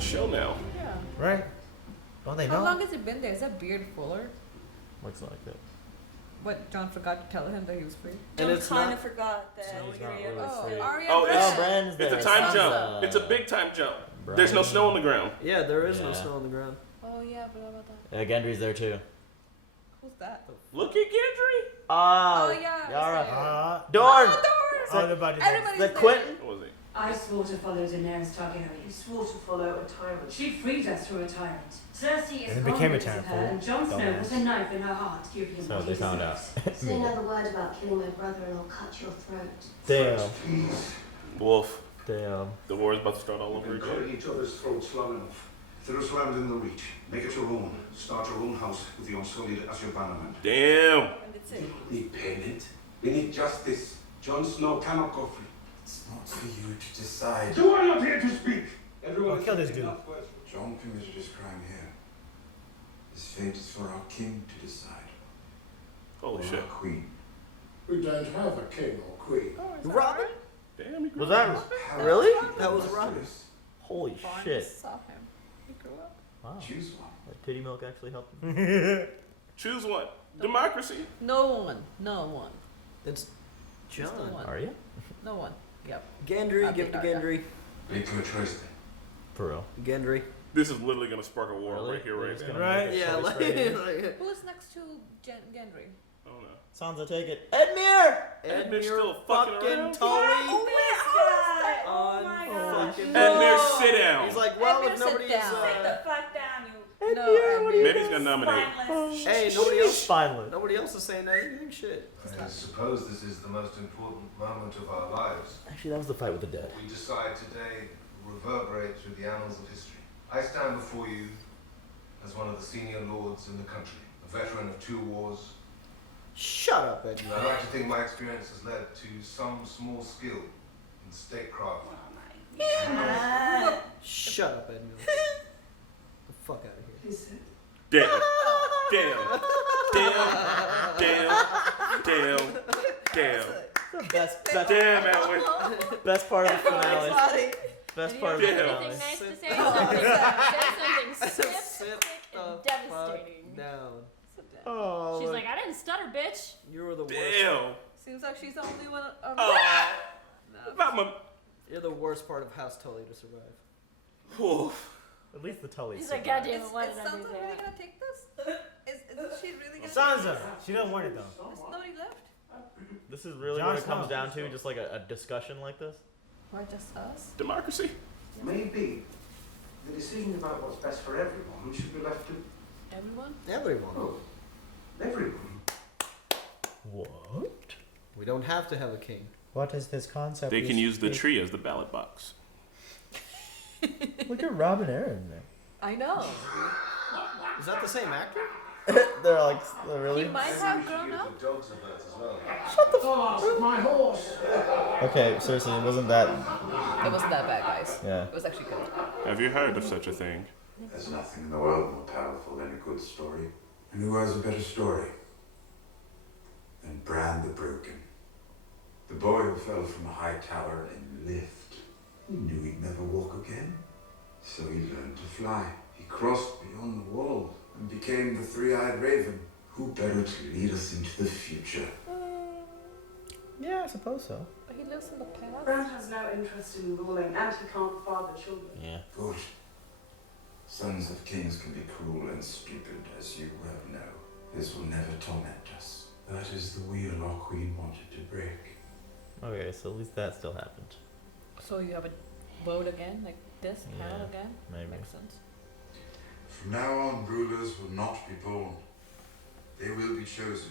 the show now. Yeah. Right? Don't they know? How long has it been there? Is that beard fuller? Looks like it. What, John forgot to tell him that he was free? John kind of forgot that Arya was still... Arya Bran's there. It's a time jump. It's a big time jump. Bran. There's no snow on the ground. Yeah, there is no snow on the ground. Oh yeah, but about that. Yeah, Gendry's there too. Who's that? Look at Gendry. Oh yeah. Yara. Dorne. Everybody's The there. Quentin. What was he? I swore to follow Daenerys Targaryen. You swore to follow a tyrant. She freed us through a tyrant. Cersei is And it became a confident of tyrant her, and Jon Snow dumbass. put a knife in her heart to give him So what they he found out. deserves. Say another word about killing my brother and I'll cut your throat. Damn. Wolf. Damn. The war is about to start all over We've been again. cutting each other's throats long enough. There's land in the reach. Make it your own. Start your own house with the Unsullied as your bannerman. Damn. And it's it. We need payment. We need justice. Jon Snow cannot go free. It's not for you to decide. You are not here to speak. Everyone kill this dude. John committed his crime here. His fate is for our king to decide. Holy or shit. our queen. We don't have a king or queen. Robin? Damn, he grew Was that How really? That was Robin. Justice. Holy Barney shit. saw him. He grew up. Wow. Choose one. That titty milk actually helped him. Choose one. Democracy. No one. No one. It's Just the John. one. Arya? No one. Yep. Gendry, I'll give it to take Arya. Gendry. Make your choice then. For real. Gendry. This is literally gonna spark a war Really? right here, We're right just now. gonna Right? make a Yeah, choice like, right here. like Who's next to Gendry? Oh no. Sansa, take it. Edmure! Edmure's still fucking fucking around? Tully. Oh my gosh. Fucking Edmure, sit down. He's like, well, Edmure, if sit nobody's down. Sit the fuck down, you No, Edmure. Maybe he's gonna nominate. spineless. hey, nobody else. Spineless. Nobody else is saying anything. Shit. I suppose this is the most important moment of our lives. Actually, that was the fight with the dead. What we decide today will reverberate through the annals of history. I stand before you as one of the senior lords in the country, a veteran of 2 wars. Shut up, Ed. I'd like to think my experience has led to some small skill in statecraft. Shut up, Ed. The fuck out of here. He said, Damn. Damn. Damn. Damn. Damn. Damn. The best Damn, Edwin. best part of the finale. Best part of the Damn. finale. Anything nice to say? Sit Say something Sit sick the and fuck devastating. down. Oh, She's like, I didn't stutter, bitch. You were the worst. Damn. Seems like she's the only one. Oh. No. Not my. You're the worst part of House Tully to survive. Oof. At least the Tully. He's like, God damn it, why Is did I do Sansa really that? gonna take this? Is she really gonna Sansa. She don't want it though. There's nobody left? This is really Jon what it comes Snow. down to, just like a discussion like this. Why just us? Democracy. Maybe the decision about what's best for everyone should be left to Everyone? Everyone. everyone. What? We don't have to have a king. What is this concept? They can use the tree as the ballot box. Look at Robin Aaron there. I know. Is that the same actor? They're like, really? He might have grown up. The dogs are birds as well. Oh, my horse! Okay, seriously, it wasn't that. It wasn't that bad, guys. Yeah. It was actually good. Have you heard of such a thing? There's nothing in the world more powerful than a good story. And who has a better story than Bran the Broken? The boy who fell from a high tower and lived. He knew he'd never walk again. So he learned to fly. He crossed beyond the wall and became the three-eyed raven. Who better to lead us into the future? Yeah, I suppose so. But he lives in the past. Bran has no interest in ruling and he can't father children. Yeah. Good. Sons of kings can be cruel and stupid, as you well know. This will never torment us. That is the wheel our queen wanted to break. Okay, so at least that still happened. So you have a vote again, like this panel Yeah, again? maybe. Makes sense. From now on, rulers will not be born. They will be chosen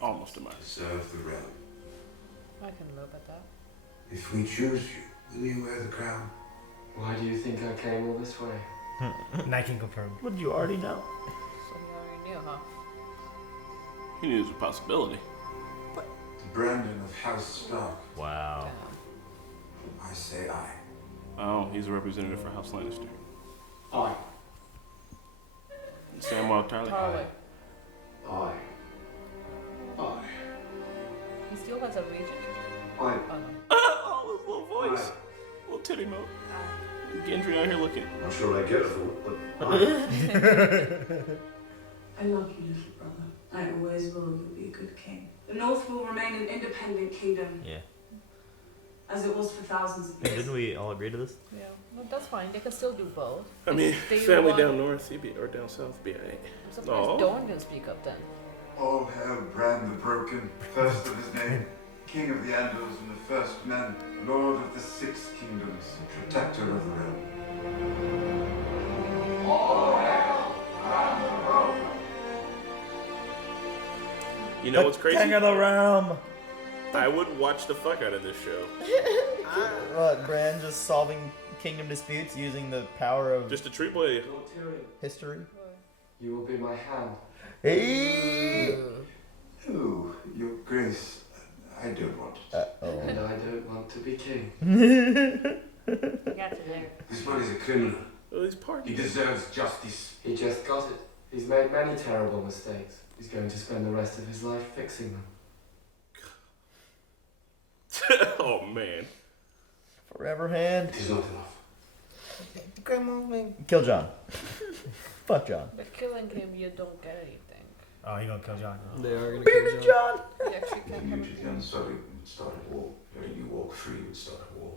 Almost a to month. serve the realm. I can live at that. If we choose you, will you wear the crown? Why do you think I came all this way? Nike confirmed. Would you already know? So he already knew, huh? He knew it was a possibility. The Brandon of House Stark. Wow. Damn. I say aye. Oh, he's a representative for House Lannister. Aye. Samwell Tarly. Tarly. Aye. Aye. He still has a regent. Aye. Oh no. Oh, his little voice. Little titty mo. Gendry out here looking. Not sure I get it, though, but I love you, little brother. I always will. You'll be a good king. The North will remain an independent kingdom. Yeah. As it was for thousands of years. Didn't we all agree to this? Yeah, well, that's fine. They can still do both. I mean, They family want- down north, or down south, be alright. I'm surprised Dawn can speak up then. All hail Bran the Broken, first of his name, King of the Andals and the First Men, Lord of the Six Kingdoms, Protector of the Realm. You know what's crazy? King of the Realm. I would watch the fuck out of this show. What? Bran just solving kingdom disputes using the power of Just a tree boy. Lord Tyrion, history. you will be my hand. Hey. Oh, Your Grace, I don't want it. And I don't want to be king. I got you there. this man is a criminal. Oh, these He parties. deserves justice. He just got it. He's made many terrible mistakes. He's going to spend the rest of his life fixing them. Oh man. Forever hand. It is not enough. Come on, man. Kill John. Fuck John. But killing him, you don't get anything. Oh, he gonna kill John. They are going to kill John. You actually If can't you have to the Unsullied would start a war. Letting you walk free would start a war.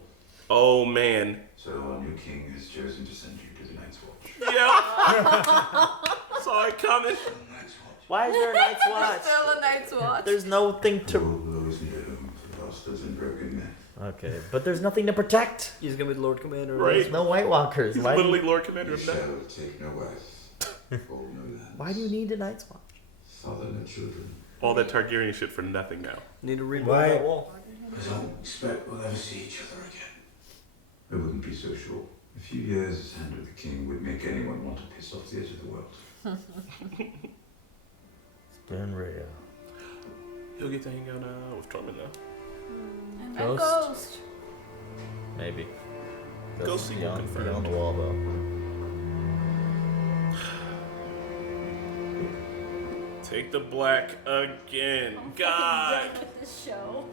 Oh man. So our new king has chosen to send you to the Night's Watch. Yeah. Saw it coming. Night's Watch. Why is there a Night's Watch? Still a Night's Watch. There's nothing to. All those in your home for bastards and broken men. Okay, but there's nothing to protect. He's going to be the Lord Commander. Right. There's no White Walkers. He's Why do literally you, Lord Commander You of Night. shall take no wife, hold no land. why do you need a Night's Watch? Father no children. All that Targaryen shit for nothing now. Need to rebuild Why? that wall. I don't expect we'll ever see each other again. I wouldn't be so sure. A few years as hand of the king would make anyone want to piss off the edge of the world. Stern Rhea. He'll get to hang out with Tormund now. And Ghost. Ghost. Maybe. Ghost sequel on confirmed. the wall though. Take the black again. I'm God. fucking done with this show.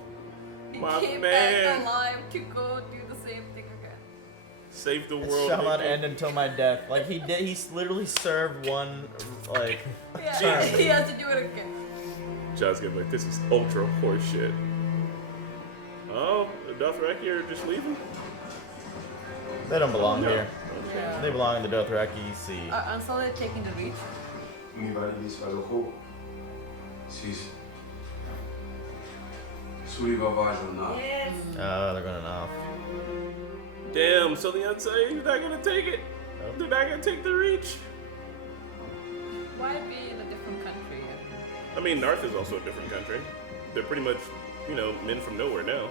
He My came man. back alive to go do the same thing again. Save the It world. shall not nigga. end until my death. Like he did. He literally served one. Like Yeah, he has to do it again. John's gonna be like, this is ultra horseshit. Oh, the Dothraki are just leaving? they don't belong No. here. Yeah. They belong in the Dothraki Sea. Unsullied taking the reach. Mi validis valoho. Sis. Suriva Vajra na. Yes. They're going off. Damn, so the Unsaved, they're not gonna take it. Nope. They're not gonna take the reach. Why be in a different country? I mean, Narth is also a different country. They're pretty much, men from nowhere now.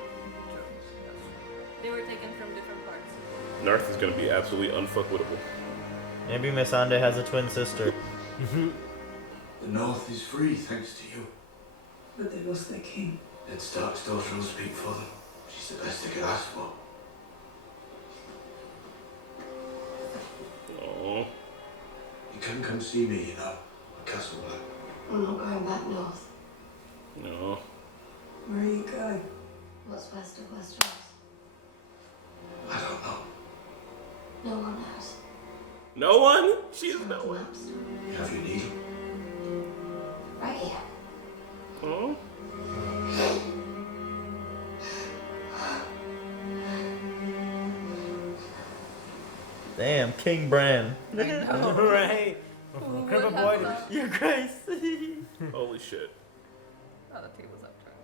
They were taken from different parts. Narth is gonna be absolutely unfuckwittable. Maybe Missandei has a twin sister. The North is free thanks to you. But they lost their king. Ned Stark's daughter will speak for them. She's the best they could ask for. Oh, You can come see me, at Castle Black. I'm not going back north. no. Where are you going? What's west of Westeros? I don't know. No one knows. No one? She's It's no on the one. maps. You have your needle. Right here. Oh, Damn, King Bran. Right. Who Cripple would boy. have thought? Your Grace. holy shit. Oh, the table's upturned.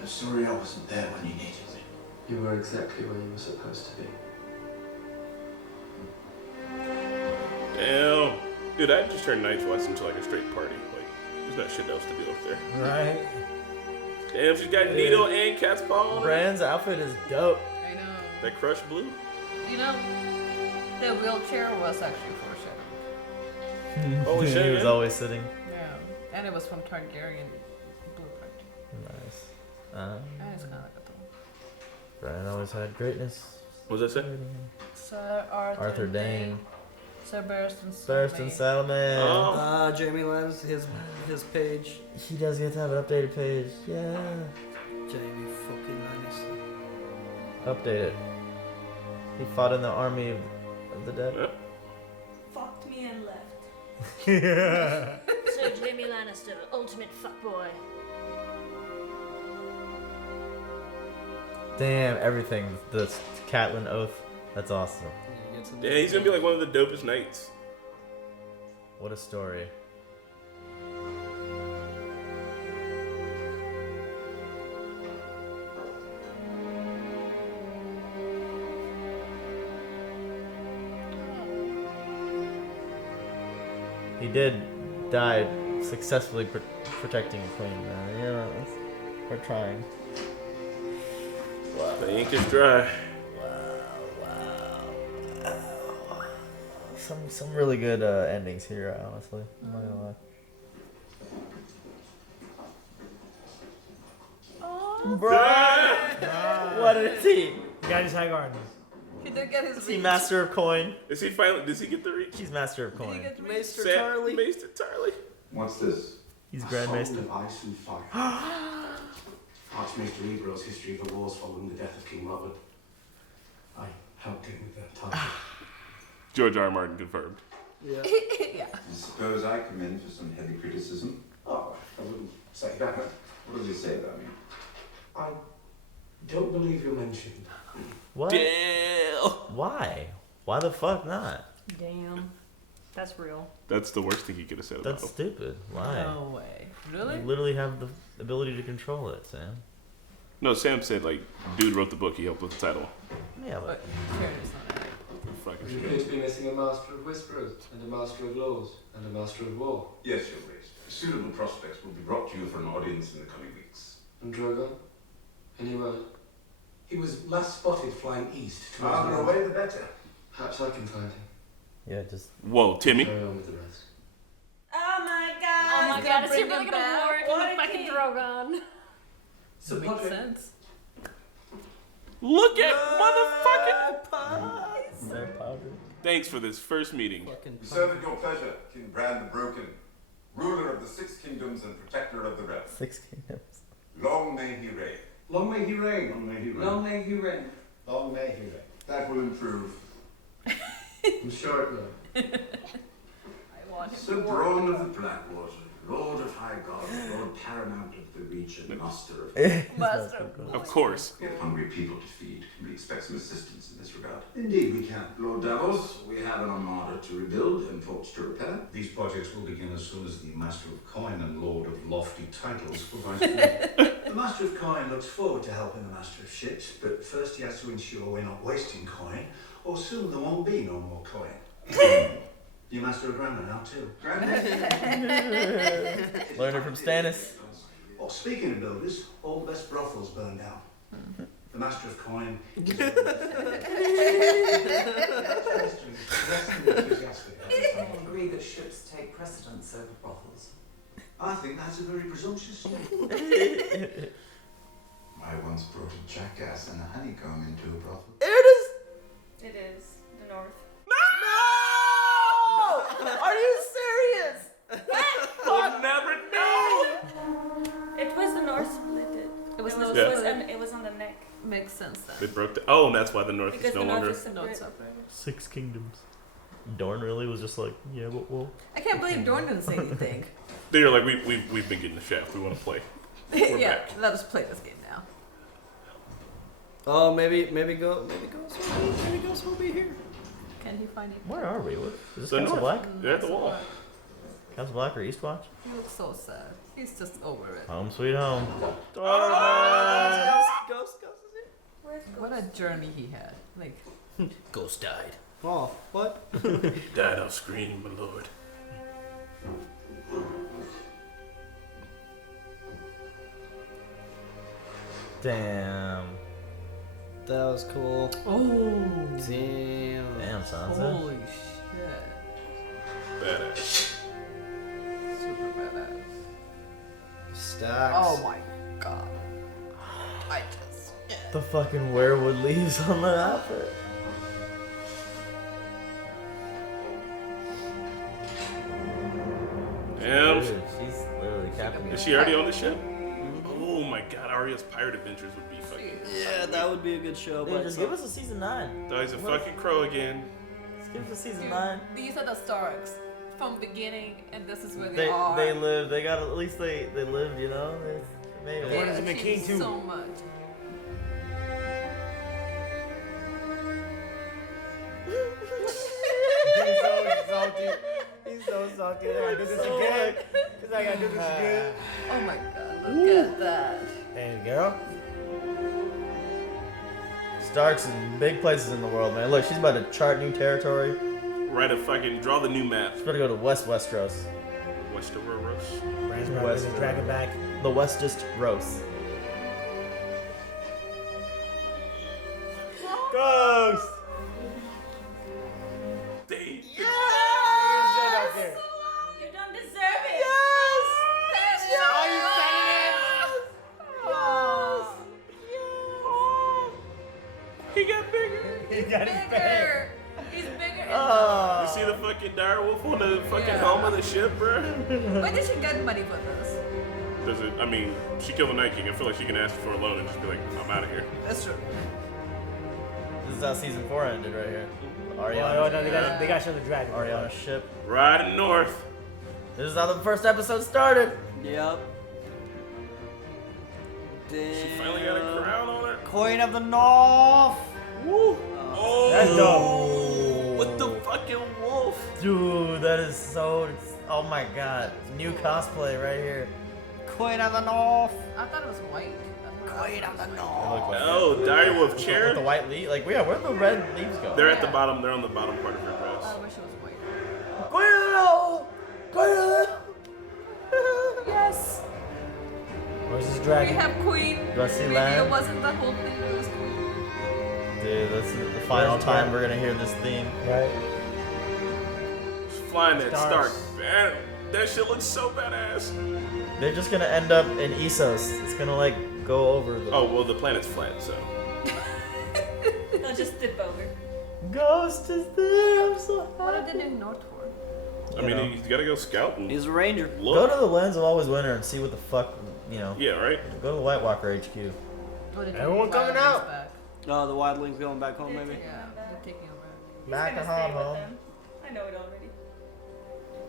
I'm sorry I wasn't there when you needed me. You were exactly where you were supposed to be. Damn. Dude, I just turned Night's Watch into like a straight party. Like, there's not shit else to do up there. Right. Damn, she's got needle and cat's paw on her. Bran's outfit is dope. I know. That crushed blue. You know, the wheelchair was actually foreshadowed. Holy shit, He was yeah. always sitting. Yeah. And it was from Targaryen blueprint. Nice. And it's kind of like a thing. Bran always had greatness. What does that say? Sir Arthur Dane. Sir Barristan Barristan Saddleman. Oh. Jamie Lannister, his page. He does get to have an updated page. Yeah. Jamie fucking Lannister. Update it. He fought in the army of of the dead. Yep. Fucked me and left. Sir Jaime Lannister, ultimate fuckboy. Damn, everything. The Catelyn oath. That's awesome. Yeah, he's gonna be like one of the dopest knights. What a story. He did die successfully protecting the queen. Yeah, we're trying. Wow. The ink is dry. Some really good endings here, honestly. I'm not gonna lie. Bro! What is he? He got his high garden. He did get his Is he master of coin? Is he finally? Does he get the reach? He's master of coin. Maester Charlie. Maester Charlie. What's this? He's A Grand Song Maester. of Ice and Fire. Archmaester Ebro's history of the wars following the death of King Robert. I helped him with that title. George R. Martin confirmed. Yeah. I suppose I come in for some heavy criticism. Oh, I wouldn't say that. What does he say about me? I don't believe you're mentioned. What? Damn. Why? Why the fuck not? Damn. That's real. That's the worst thing he could have said about That's him. stupid. Why? No way. Really? You literally have the ability to control it, Sam. No, Sam said like, dude wrote the book. He helped with the title. Yeah, but Fairness on that. Fucking You're shit. going to be missing a master of whisperers, and a master of laws, and a master of war. Yes, Your Grace. Suitable prospects will be brought to you for an audience in the coming weeks. And Drogon? Any word? He was last spotted flying east towards Farther the away, the better. Perhaps I can find him. yeah, just Whoa, Timmy. Carry on with the rest. Oh my Oh god! my He's god, gonna is he bring really him gonna back? work What in a the fucking king. Drogon? So makes sense. Look at motherfucking. so powder. Thanks for this first meeting. We serve at your pleasure, King Bran the Broken, ruler of the Six Kingdoms and protector of the realm. 6 kingdoms. Long may he reign. Long may he reign. Long may he reign. Long may he reign. Long may he reign. That will improve. I'm sure it will. I want him Sir to work. Bran of the Blackwater, Lord of High God, Lord Paramount of the region, Master of... Master of Of course. We have hungry people to feed. Can we expect some assistance in this regard? Indeed, we can. Lord Davos, we have an armada to rebuild and forts to repair. These projects will begin as soon as the Master of Coin and Lord of Lofty Titles provides funding. The Master of Coin looks forward to helping the Master of Ships, but first he has to ensure we're not wasting coin, or soon there won't be no more coin. You Master of Grammar now too. Learn it from Stannis. Oh, speaking of builders, all the best brothels burned down. The Master of Coin is I agree that ships take precedence over brothels. I think that's a very presumptuous statement. I once brought a jackass and a honeycomb into a brothel. There it is. It is the North. No! Are you serious? We'll never know. It was the North split it. It was It no was, split. it was on the neck. Makes sense then. They broke the. Oh, and that's why the North Because is no the North longer. is No, it's separate. separated. 6 kingdoms. Dorne really was just like, yeah, but well. I can't believe Dorne didn't say anything. They're like, we've been getting the shaft. We want to play. We're Yeah, back. let us play this game now. Oh, maybe Ghost will be here. Can he find it? Where are we? What, is this The Castle North. Black? They're at the wall. Castle Black or Eastwatch? He looks so sad. He's just over it. Home sweet home. Ghost is here. Where's What a journey he had. Like, Ghost died. Oh, what? Died off screen, my lord. Damn. That was cool. oh, Damn. Damn, Sansa. holy shit. Badass. Super badass. Stacks. Oh my god. I just. The fucking werewood leaves on the outfit. Damn. Dude, she's literally captain. Is she already on the ship? Oh my god, Arya's pirate adventures would be fucking. Yeah, that would be a good show. Dude, just give us a season 9. Oh, he's a fucking crow again. Skip to season Dude, 9. these are the Starks from beginning, and this is where they They are. they lived. They got at least they lived. You know. They made They it. What is it, achieved McKean too? so much. He's so salty. He's so salty. I gotta do this again. Cause I gotta do this again. Oh my god, look at that. Hey, girl. Starks in big places in the world, man. Look, she's about to chart new territory. Right a fucking draw the new map. She's about to go to Westeros. Westeros. Bran's probably gonna drag it back. The Westest Rose. Ghost! Yes! You don't deserve it. Are you He got bigger. He got his Bigger. He's bigger. You see the fucking direwolf on the fucking helm of the ship, bro? Where did she get money for this? Does it? I mean, she killed the Night King. I feel like she can ask for a loan and just be like, "I'm out of here." That's true. This is how season 4 ended right here. Oh, Ariana. no, they got to show the dragon. Ariana's ship. Riding north. This is how the first episode started. Yep. She finally got a crown on her. Queen of the North. Woo! Oh, That's dope. With the fucking wolf. Dude, that is so. Oh my god. New cosplay right here. Queen of the North. I thought it was white. Queen of the It North. looked like Oh, direwolf with chair. the white leaf. Like, yeah, where'd the red leaves go? They're at the bottom. They're on the bottom part of her I dress. wish it was white. Queen of the North! Queen of the Yes. Where's this We dragon? have Queen. Do I see Maybe land? it wasn't the whole thing. It was Queen. Dude, this is the final Where's time Bran? we're gonna hear this theme. Right? Flying that Stars. Stark. Man, that shit looks so badass. They're just gonna end up in Essos. It's gonna like go over the. Oh well, the planet's flat, so. They'll just dip over. Ghost is there. I'm so What happy. did they do North for? I mean, he's gotta go scouting. He's a ranger. Go Look. to the Lens of Always Winter and see what the fuck, you know. Yeah, right. Go to the White Walker HQ. Oh, they took Everyone coming Wildlings out. Back. Oh, the wildlings going back home, maybe. Yeah, they're taking over. Back He's to gonna stay home. with them. I know it already.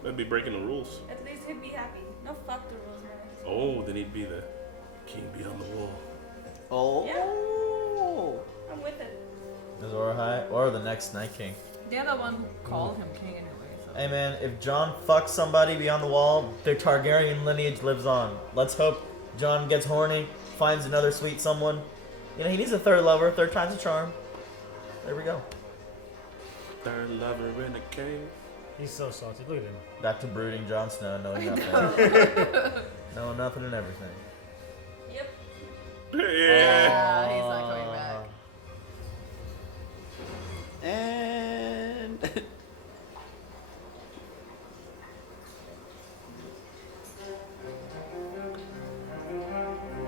That'd be breaking the rules. At least he'd be happy. No, fuck the rules, man. Oh, then he'd be the king beyond the wall. Oh. Yeah. I'm with it. Azor Ahai or the next Night King. They're the one who called him king anyway. So. Hey man, if John fucks somebody beyond the wall, their Targaryen lineage lives on. Let's hope John gets horny, finds another sweet someone. You know, he needs a third lover, third time's a charm. There we go. Third lover in the cave. He's so salty. Look at him. Back to brooding Jon Snow, knowing nothing. Knowing nothing and everything. Yep. Yeah. He's not coming back. And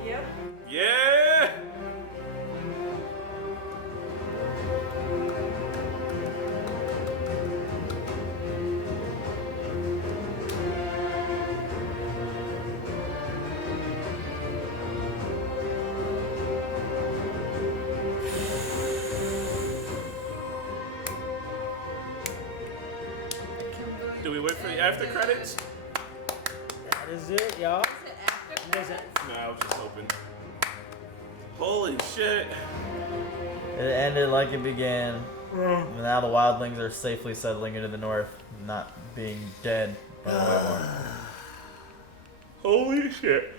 Yep. Yeah. Do we wait for the after credits? That is it, y'all. There's a- No, I was just hoping. Holy shit. It ended like it began. Now the wildlings are safely settling into the north, not being dead by the White Walker. Holy shit.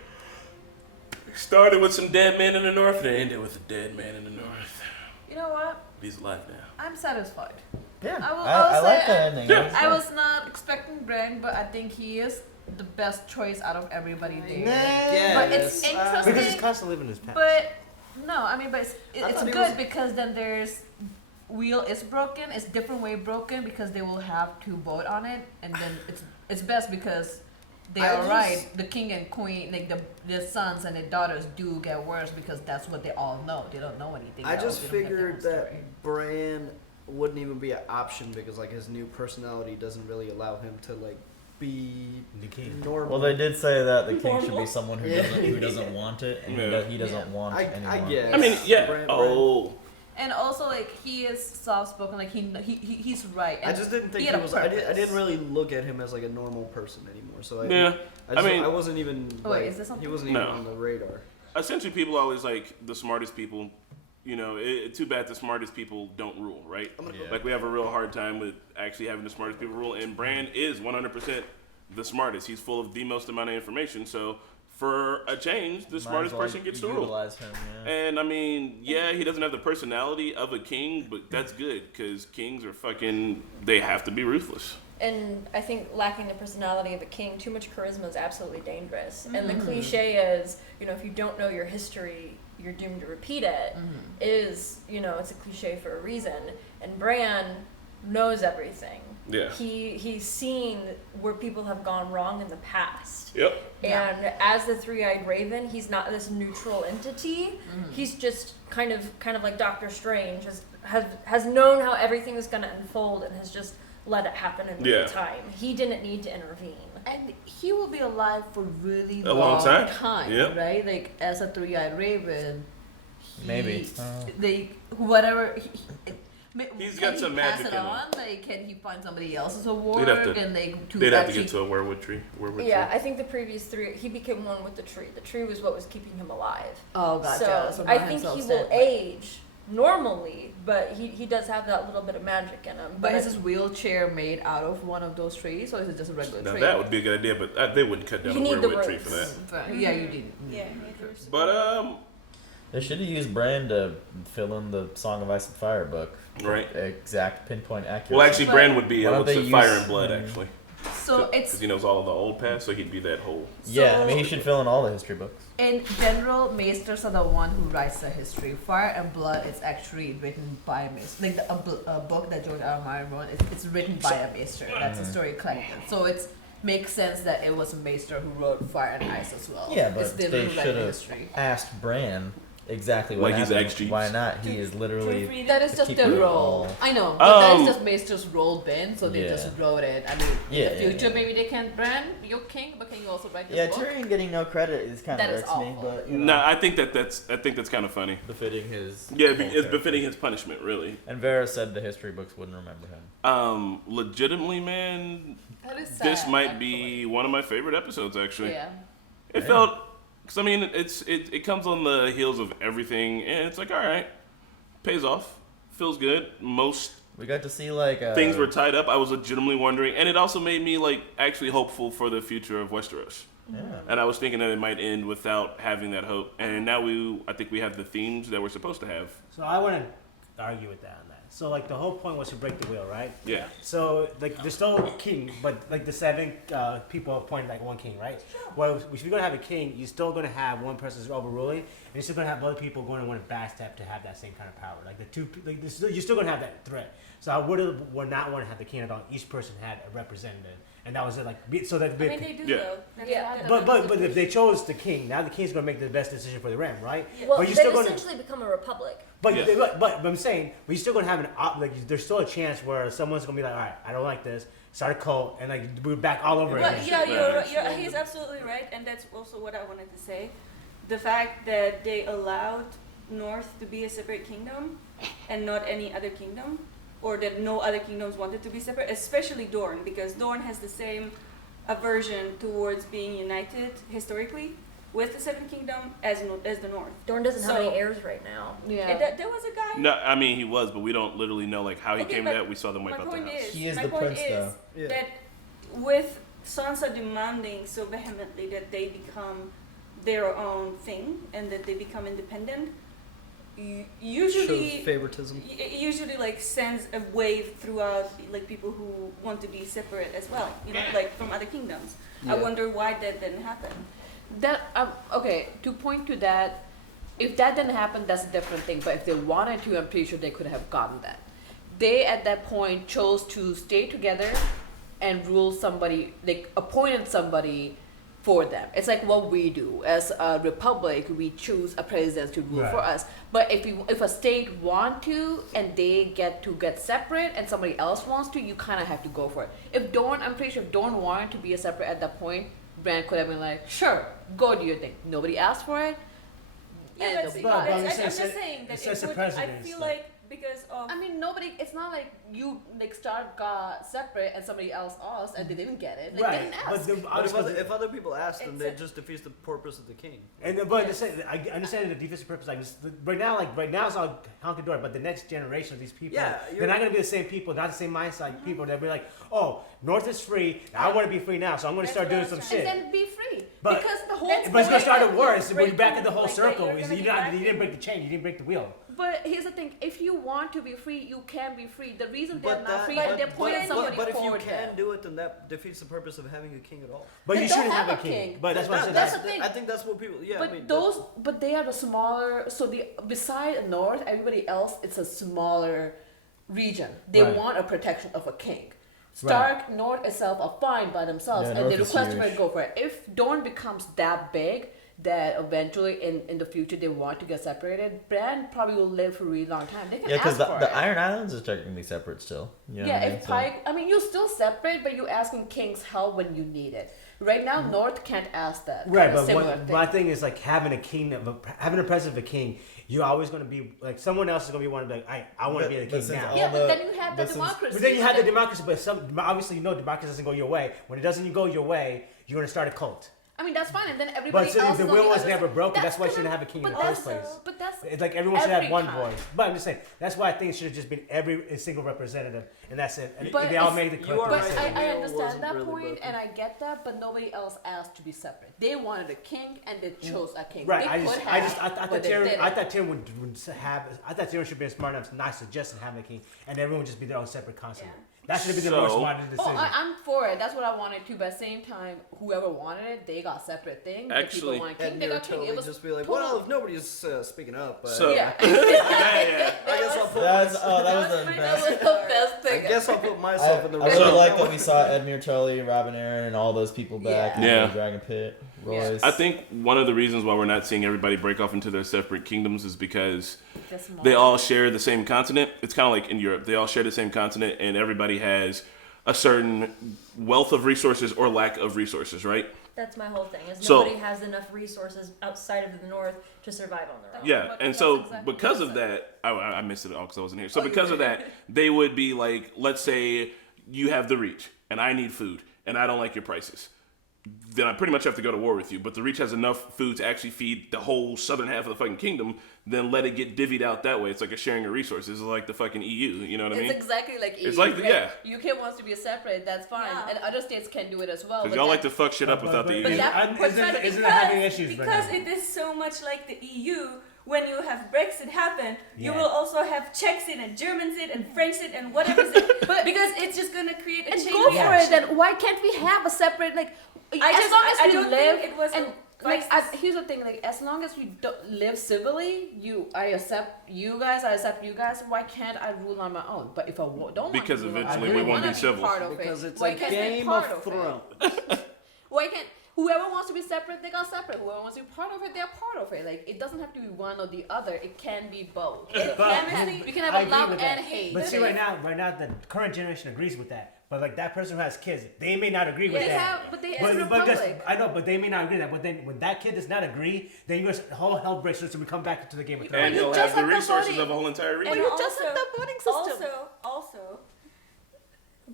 Started with some dead men in the north and ended with a dead man in the north. You know what? He's alive now. I'm satisfied. Yeah, I like say that ending. Yeah. I was not expecting Bran, but I think he is the best choice out of everybody there. But it's interesting. Because he's constantly living his past. But no, I mean, but it's thought he good was- because then there's wheel is broken. It's different way broken because they will have to vote on it, and then it's best because they I are just- right. The king and queen, like the sons and the daughters, do get worse because that's what they all know. They don't know anything. I else. just They don't have their own figured story. that Bran wouldn't even be an option because like his new personality doesn't really allow him to like be The king. normal. Well, they did say that the king should be someone who Yeah. doesn't want it, and he doesn't want I anyone. guess. I mean, yeah. Bran- Oh. And also, like, he is soft spoken. Like he's right. I And just didn't think had he a was. I purpose. didn't really look at him as like a normal person anymore. So Yeah. I mean- I wasn't even. Oh, wait, like, is this something? He wasn't even No. on the radar. Essentially, people are always like the smartest people. You know, too bad the smartest people don't rule, right? Yeah. Like we have a real hard time with actually having the smartest people rule, and Bran is 100% the smartest. He's full of the most amount of information, so for a change, the Might smartest as well person gets to rule. utilize him, yeah. And I mean, yeah, he doesn't have the personality of a king, but that's good because kings are fucking. They have to be ruthless. And I think lacking the personality of a king, too much charisma is absolutely dangerous. And the Mhm. cliche is, you know, if you don't know your history, you're doomed to repeat it. Is, you know, it's a cliche for a reason. And Bran knows everything. Yeah. He's seen where people have gone wrong in the past. Yep. And as the three-eyed raven, he's not this neutral entity. He's just kind of like Doctor Strange, has known how everything is going to unfold and has just let it happen in real time. He didn't need to intervene. And he will be alive for really A long time. Yep. right? Like as a three-eyed raven. Maybe. They whatever. He's can got some he pass magic it in him. on? Like, can he find somebody else's award? They'd have to. And they They'd have to actually get to a werewood tree. Yeah, I think the previous three, he became one with the tree. The tree was what was keeping him alive. Oh, gotcha. So So I not think he himself will dead. age normally, but he does have that little bit of magic in him. But is his wheelchair made out of one of those trees, or is it just a regular Now tree? that would be a good idea, but they wouldn't cut down You a need the werewood tree roots. for that. Yeah, you did. Yeah. But They should have used Bran to fill in the Song of Ice and Fire book. Right. Exact pinpoint accuracy. well, actually, Bran would be Why don't able to they fire use- and blood actually. So it's Because he knows all of the old past, so he'd be that whole. Yeah, I mean, he should fill in all the history books. in general, maesters are the one who writes the history. Fire and Blood is actually written by a maester. Like a book that George R. R. Martin wrote, it's written by a maester. That's a story collected. So it makes sense that it was a maester who wrote Fire and Ice as well. Yeah, It's but them they who write should the have history. asked Bran exactly what Like he's happened. XG. Why not? He is literally. That is the just keeper their of role. all. I know, but that is Um, just maesters' role then, so they Yeah. just wrote it. I mean, Yeah, in the yeah, future, yeah. maybe they can brand you're king, but can you also write the Yeah, book? Tyrion getting no credit is kind of That is irks me, awful. but you know, No, I think that's kind of funny. befitting his. Yeah, whole it's character. befitting his punishment, really. And Vera said the history books wouldn't remember him. Legitimately, man, That is this sad, might be one of my favorite episodes. Actually, Yeah. it felt. Cause I mean, it comes on the heels of everything, and it's like, all right, pays off, feels good. Most We got to see like things were tied up. I was legitimately wondering, and it also made me like actually hopeful for the future of Westeros. Yeah. And I was thinking that it might end without having that hope. And now I think we have the themes that we're supposed to have. So I wouldn't argue with that on that. So like the whole point was to break the wheel, right? Yeah. So like there's still a king, but like the seven people appoint like one king, right? Well, if you're gonna have a king, you're still gonna have one person who's overruling, and you're still gonna have other people going to want to backstab to have that same kind of power. Like the two, like you're still gonna have that threat. So I would not want to have the king at all. Each person had a representative, and that was it. Like so that. I mean, they do Yeah. though. That's Yeah. what But if they chose the king, now the king's gonna make the best decision for the realm, right? Well, but they you're still gonna. essentially become a republic. But, Yeah. but I'm saying, but you're still gonna have there's still a chance where someone's gonna be like, all right, I don't like this, start a cult, and like we're back all over Well, again. yeah, he's absolutely right, and that's also what I wanted to say. The fact that they allowed North to be a separate kingdom and not any other kingdom, or that no other kingdoms wanted to be separate, especially Dorne, because Dorne has the same aversion towards being united historically with the Seven Kingdom as the North. Dorne doesn't have So- any heirs right now. Yeah. There was a guy. No, I mean he was, but we don't literally know like how he Okay, came to but that. We saw them wipe My out the point house. is, He is my the point prince, is though. Yeah. that with Sansa demanding so vehemently that they become their own thing and that they become independent, usually Shows favoritism. usually like sends a wave throughout like people who want to be separate as well, you know, like from other kingdoms. I Yeah. wonder why that didn't happen. That okay. To point to that, if that didn't happen, that's a different thing. But if they wanted to, I'm pretty sure they could have gotten that. They at that point chose to stay together and rule somebody. They appointed somebody for them. It's like what we do as a republic. We choose a president to rule for Right. us. But if a state want to and they get separate and somebody else wants to, you kind of have to go for it. If Dorne, I'm pretty sure if Dorne wanted to be a separate at that point, Bran could have been like, sure, go do your thing. Nobody asked for it. and but they'll see, be But fine. I'm I'm saying- just saying that it's it just the would, I presidents, feel like- like because of I mean, nobody. It's not like you like Stark got separate and somebody else asked and they didn't get it. Like, Right, they didn't ask. but the, But if honestly- if other people ask them, It's it a- just defeats the purpose of the king. And but I understand the defensive purpose. Like right now, it's all honky dory. But the next generation of these people, Yeah, they're not gonna be the same people, not the same mindset people. They'll be like, oh, North is free. I want to be free now, so I'm gonna That's start what I doing some was shit. and then be free. But- because the whole That's But it's gonna point start that at worse. you We're break back the- in the whole like, that circle. you're gonna be You didn't break the chain. You didn't break the wheel. But here's the thing: if you want to be free, you can be free. The reason they're But not that, free but, and they're putting somebody but if you forward can there. do it, then that defeats the purpose of having a king at all. But They you don't shouldn't have have a a king. king. But that's what I'm saying. That's the thing. I think that's what people. Yeah, But I mean, but they are the smaller. So the beside North, everybody else, it's a smaller region. They Right. want a protection of a king. Stark, North itself are fine by themselves, Yeah, and North they is request huge. to go for it. If Dorne becomes that big, that eventually in the future they want to get separated, Bran probably will live for a really long time. They can Yeah, because ask for the it. Iron Islands is technically separate still. You know Yeah, what I mean? if Pike, I mean, you still separate, but you asking king's help when you need it. Right now, North can't ask that. Right, Kinda but similar what, thing. my thing is like having a king, having a president of a king. You're always going to be like someone else is going to be one to be like, I want to be the But king since now. all Yeah, but the- then you have the but since- democracy. But then you have the and then- democracy, but obviously you know democracy doesn't go your way. When it doesn't go your way, you're going to start a cult. I mean, that's fine, and then everybody But so else the is on will was other never side. broken. That's why you gonna- shouldn't have a king in but the first that's- place. But that's It's like everyone should have every one time. voice. But I'm just saying that's why I think it should have just been every single representative, and that's it. And But they all it's- made the you correct are But right. decision. I Will understand wasn't that really point, broken. and I get that, but nobody else asked to be separate. They wanted a king, and they chose a king. Right, They I could thought have, but they didn't. Tyrion would have. I thought Tyrion should be smart enough to not suggest having a king, and everyone would just be their own separate constantly. That should have been the more So- smarter decision. I'm for it. That's what I wanted too. But at the same time, whoever wanted it, they got separate thing. Actually- the people wanted king, and they you're got king. totally It was just be like, total- well, if nobody's speaking up, So- yeah. yeah. I guess I'll put. That was the That best. was the best I thing. guess I'll put myself in the. I really role. like that we saw Edmure Tully, Robin Aaron, and all those people back. Yeah. Yeah. The Dragon Pit, Yeah. Royce. I think one of the reasons why we're not seeing everybody break off into their separate kingdoms is because They're small. they all share the same continent. It's kind of like in Europe. They all share the same continent, and everybody has a certain wealth of resources or lack of resources, right? That's my whole thing. Is So- nobody has enough resources outside of the north to survive on their own. Yeah, But and that's so exactly because what of I said. that, I missed it all because I wasn't here. So Oh, you because of did. that, they would be like, let's say you have the Reach, and I need food, and I don't like your prices. Then I pretty much have to go to war with you. But the Reach has enough food to actually feed the whole southern half of the fucking kingdom. Then let it get divvied out that way. It's like a sharing of resources. It's like the fucking EU. You know what I mean? It's exactly like EU. It's like the- right? yeah. UK wants to be separate. That's fine, Yeah. and other states can do it as well. Because but y'all that- like to fuck shit up without the EU. But that- isn't it having issues right because now? it is so much like the EU. When you have Brexit happen, you Yeah. will also have Czechs in and Germans in and French in and whatever it. But- because it's just gonna create a And chain go for reaction. it then. Why can't we have a separate like? As long as I we don't live think it was and a like vice- here's the thing, like as long as we live civilly, I accept you guys, I accept you guys. Why can't I rule on my own? But if I don't Because want to rule on eventually my we own, won't I be wanna civil. part of Because it. it's Why a can't they Game part of it? Thrones. Why can't whoever wants to be separate, they got separate. Whoever wants to be part of it, they're part of it. Like it doesn't have to be one or the other. It can be both. It But- can have, we can have I a agree love with and that. hate. But see, right now, the current generation agrees with that. But like that person who has kids, they may not agree with They that. have, but they But, it's but guess, Republic. I know, but they may not agree with that. But then when that kid does not agree, then the whole hell breaks loose and we come back to the Game of And Thrones. you'll just have the have the resources voting. of a whole entire region. And you just have the voting system. Also,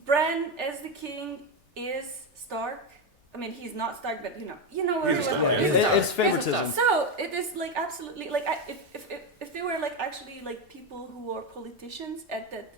Bran as the king is Stark. I mean, he's not Stark, but you know where He's he Stark, was. yeah. He's It's Stark. favoritism. So it is like absolutely like if they were like actually like people who are politicians at that.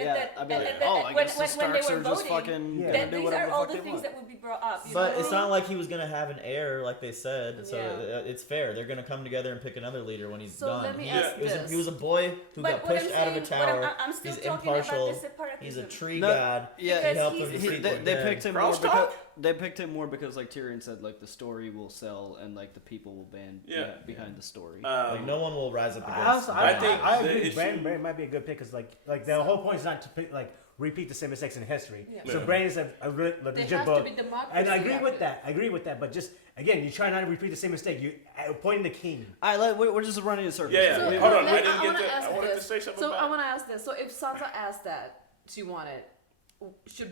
Yeah, I'd be like, that- oh, I when- guess the when they Starks were are just voting, fucking Yeah. gonna then do these whatever are the all fuck the they things want. that would be brought up. You But know? it's not like he was gonna have an heir, like they said. So Yeah. it's fair. They're gonna come together and pick another leader when he's So done. let me He- ask he was a- this. he was a boy who But got what pushed I'm out of a saying- but tower. I'm still He's talking about impartial. the separatism. He's a tree No, god. yeah, Because he helped he's- them He, defeat they, one they dead. picked him more Cross because talk? they picked him more because like Tyrion said, like the story will sell and like the people will band Yeah. behind the story. Like no one will rise up against. I also, I, I think I the agree. issue- Bran might be a good pick because like the whole point is not to pick, like repeat the same mistakes in history. Yeah. So Yeah. Bran is a There legit has to book. be democracy. And I agree with after. that. I agree with that. But just again, you try not to repeat the same mistake. You pointing the king. All right, we're just running in circles. Yeah, So, yeah. Hold on, let- we didn't I get wanna that. ask I wanted to this. say something So I about want to ask this. So if Sansa asked that she wanted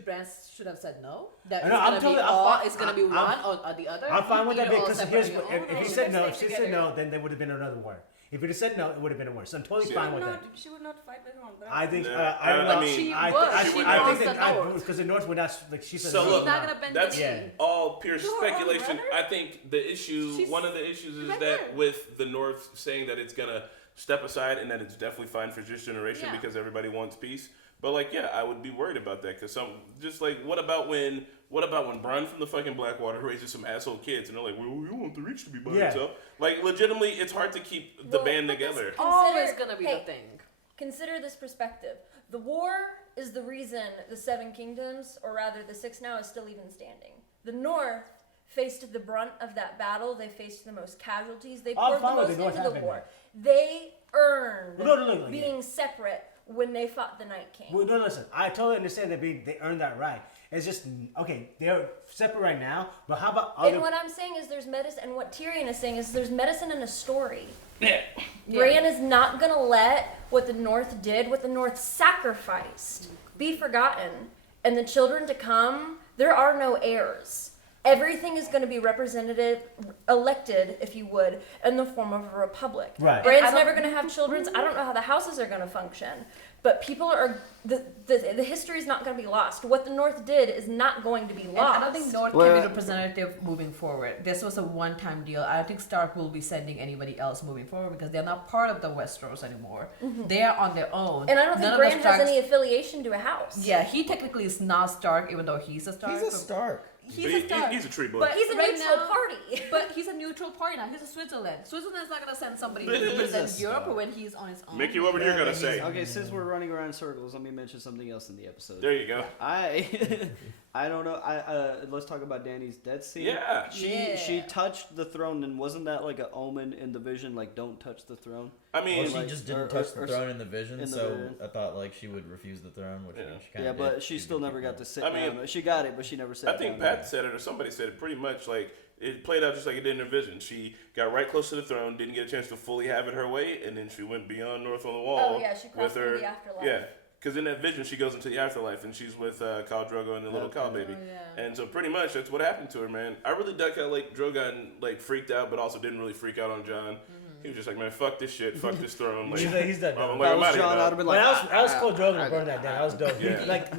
Bran should have said no? That No, I'm totally- it's gonna be one or the other. I'm fine with that You're all because separate here's on what, your own, if or- he said no, if she said no, then there would have been another war. If he had said no, it would have been a war. So I'm totally fine with that. She would not fight with her own brother. I think. No, I mean, she I would. She wants the think North. because the North would not like she said. So no, look, not gonna bend that's the knee. all pure To her own speculation. brother? I think the issue, one of the issues is that with the North saying that it's gonna step aside and that it's definitely fine for this generation Yeah. because everybody wants peace. But like, yeah, I would be worried about that because just like, what about when Bran from the fucking Blackwater raises some asshole kids and they're like, well, we want the Reach to be by itself. Like, legitimately, it's hard to keep the band together. Always gonna be the thing. Consider this perspective. The war is the reason the Seven Kingdoms, or rather the Six now, is still even standing. The North faced the brunt of that battle. They faced the most casualties. They poured the most into the war. They earned being separate when they fought the Night King. Well, no, listen. I totally understand that they earned that right. It's just okay. They're separate right now, but how about other? And what I'm saying is there's medicine, and what Tyrion is saying is there's medicine in a story. Yeah. Bran is not gonna let what the North did, what the North sacrificed, be forgotten. And the children to come, there are no heirs. Everything is going to be elected, if you would, in the form of a republic. Right. Bran's never going to have children. I don't know how the houses are going to function. But people are, the history is not going to be lost. What the North did is not going to be lost. And I don't think North can be representative moving forward. This was a one-time deal. I don't think Stark will be sending anybody else moving forward because they're not part of the Westeros anymore. Mhm. They are on their own. And I don't think None of Bran the has Starks- any affiliation to a house. Yeah, he technically is not Stark, even though he's a Stark. He's a Stark. He's a Stark. He's a tree boy. But He's a right neutral now- party. But he's a neutral party now. He's a Switzerland. Switzerland's not gonna send somebody to represent Europe when he's on his own. Mickey, what were you gonna say? Okay, since we're running around in circles, let me mention something else in the episode. There you go. I don't know. Let's talk about Dany's death scene. Yeah. She touched the throne, and wasn't that like an omen in the vision? Like, don't touch the throne. I mean, well, she just didn't touch the throne in the vision, so vision. I thought like she would refuse the throne, which she kind Yeah, of but she still never got to sit I mean, down. She got it, but she never sat I think down. Pat said it or somebody said it pretty much like it played out just like it did in her vision. She got right close to the throne, didn't get a chance to fully have it her way, and then she went beyond North on the Wall. Oh, yeah, she crossed through the afterlife. Yeah, because in that vision she goes into the afterlife and she's with Khal Drogo and the little Khal baby. Oh, yeah. And so pretty much that's what happened to her, man. I really dug how like Drogon like freaked out, but also didn't really freak out on John. He was just like, man, fuck this shit, fuck this throne. Like, He's done. I'm That I'm was outta here, John, dog. I'd have been like, I was cool Drogon to burn that down. That was dope. Yeah. Like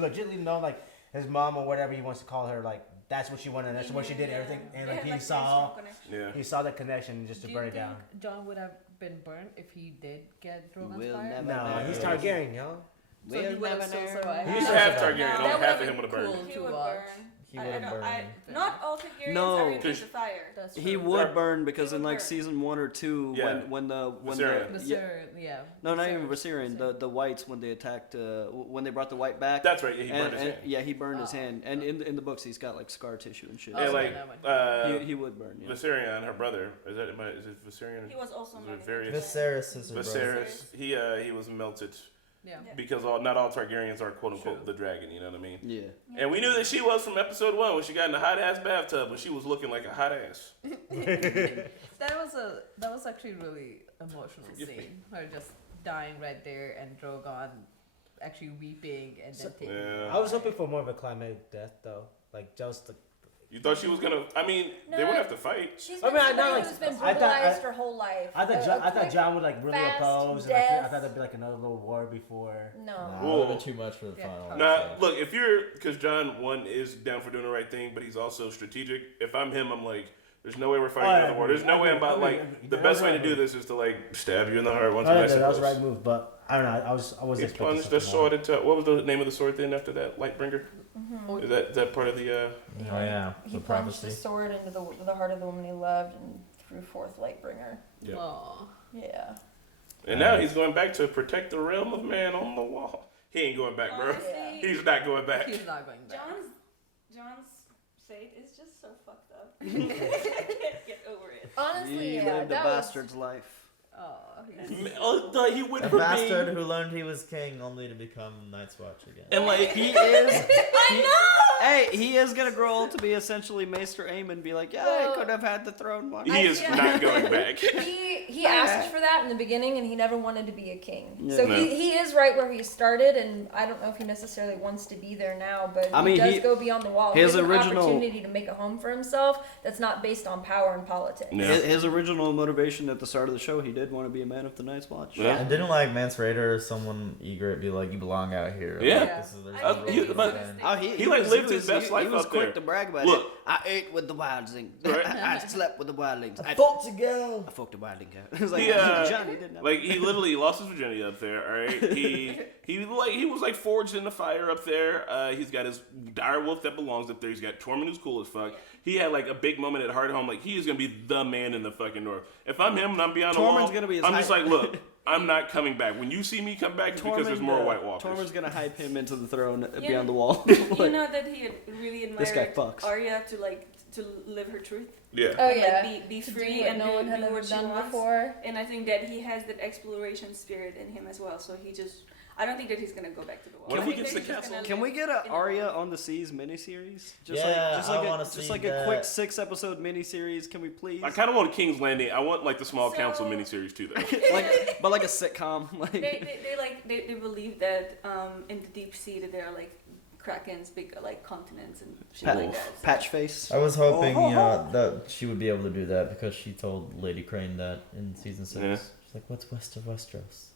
legitimately know like his mom or whatever he wants to call her, like that's what she wanted, and that's what she did, everything, and like he saw the connection just to Do burn you it think down. John would have been burned if he did get Drogon's We'll fire? never No, know. he's Targaryen, yo. So he would have still survived. He's half Targaryen, That only would half have of him would have been burned. cool He to would watch. burn. He would have burned. Not all Targaryens No. are immune to fire. That's He true. would burn because He in would like burn. season 1 or 2, Yeah. when the Viserion, yeah. no, not even Viserion, the whites when they attacked when they brought the white back. That's right, yeah, he burned his hand. Yeah, he burned his hand, and in the books he's got like scar tissue and shit. And Oh, like yeah, that one. he would burn. Yeah. Viserion, her brother, is it Viserion? He was also Is not it Varys? Viserys is her brother. Viserys, he was melted Yeah. because not all Targaryens are quote unquote the dragon. You know what I mean? Yeah. And we knew that she was from episode 1 when she got in the hot ass bathtub when she was looking like a hot ass. That was actually a really emotional scene. Her just dying right there and Drogon actually weeping and then taking. Yeah. I was hoping for more of a climatic death though, like just the. You thought she was gonna? I mean, they No, wouldn't have to fight. She's I been mean, I somebody know, like, who's been I thought- brutalized her whole life. I thought John would like really fast oppose, and death. I thought there'd be like another little war before. No. Nah, that would have been too much for the final. Nah, look, if you're, because John, one, is down for doing the right thing, but he's also strategic. If I'm him, I'm like, there's no way we're fighting Oh, I another war. agree. There's no I way I'm agree. about, I like, agree. the best way to do this is to, like, stab you in the heart once Oh, or yeah, twice. that was the right move, but I don't know. I was He expecting plunged the something sword into, what was the name of the sword then after that? Lightbringer? Mm-hmm. Is that part of the, Oh yeah, He the plunged prophecy. his sword into the heart of the woman he loved and threw forth Lightbringer. Yeah. Aw. Yeah. And now he's going back to protect the realm of man on the wall. He ain't going back, bro. Honestly, He's not going back. He's not going back. John's fate is just so fucked up. I can't get over it. Honestly, He yeah, lived a that was bastard's life. Oh, He went A from bastard being, who learned he was king only to become Night's Watch again. and like He is. I know. Hey, he is gonna grow old to be essentially Maester Aemon and be like, yeah, I Well, could have had the throne once. he is not going back. He asked for that in the beginning, and he never wanted to be a king. Yeah. So No. he is right where he started, and I don't know if he necessarily wants to be there now, but I mean, he does he- go beyond the wall. his He has original- an opportunity to make a home for himself that's not based on power and politics. Yeah. His original motivation at the start of the show, he did want to be a man of the Night's Watch. Yeah. And didn't like Mance Raider or someone eager be like, you belong out here. Yeah. Like, this is, there's I no think way he- you but- can- Oh, He, like, lived his best life He was out quick there. to brag about Look. it. I ate with the wildlings. Right. I slept with the wildlings. I Fuck to go. fucked the wildling girl. It was like, He, Johnny didn't have Like he literally lost his virginity up there. All right, he was like forged in the fire up there. He's got his dire wolf that belongs up there. He's got Tormund who's cool as fuck. He had like a big moment at Hardhome. Like he is gonna be the man in the fucking north. If I'm him and I'm beyond the wall, Tormund's gonna be his I'm just hype. like, look, I'm not coming back. When you see me come back, it's because there's more White Walkers. Tormund's gonna hype him into the throne Yeah. beyond the wall. You Like, know that he had really This guy admired fucks. Arya to live her truth. Yeah. Oh And, yeah, like, be To do free what and no do, one had do ever what she done wants. before. And I think that he has that exploration spirit in him as well. So he just, I don't think that he's gonna go back to the wall. What I if he think gets that the he's just castle? gonna Can we live get a in the Arya world. on the Seas miniseries? Yeah, I wanna just see like a that. quick 6-episode miniseries. Can we please? I kind of want King's Landing. I want like the Small So- Council miniseries too, though. but like a sitcom. Like They believe that in the deep sea that there are like krakens, big like continents and shit like that. Patch face. I was hoping, that she would be able to do that because she told Lady Crane that in season 6. Yeah. She's like, what's west of Westeros?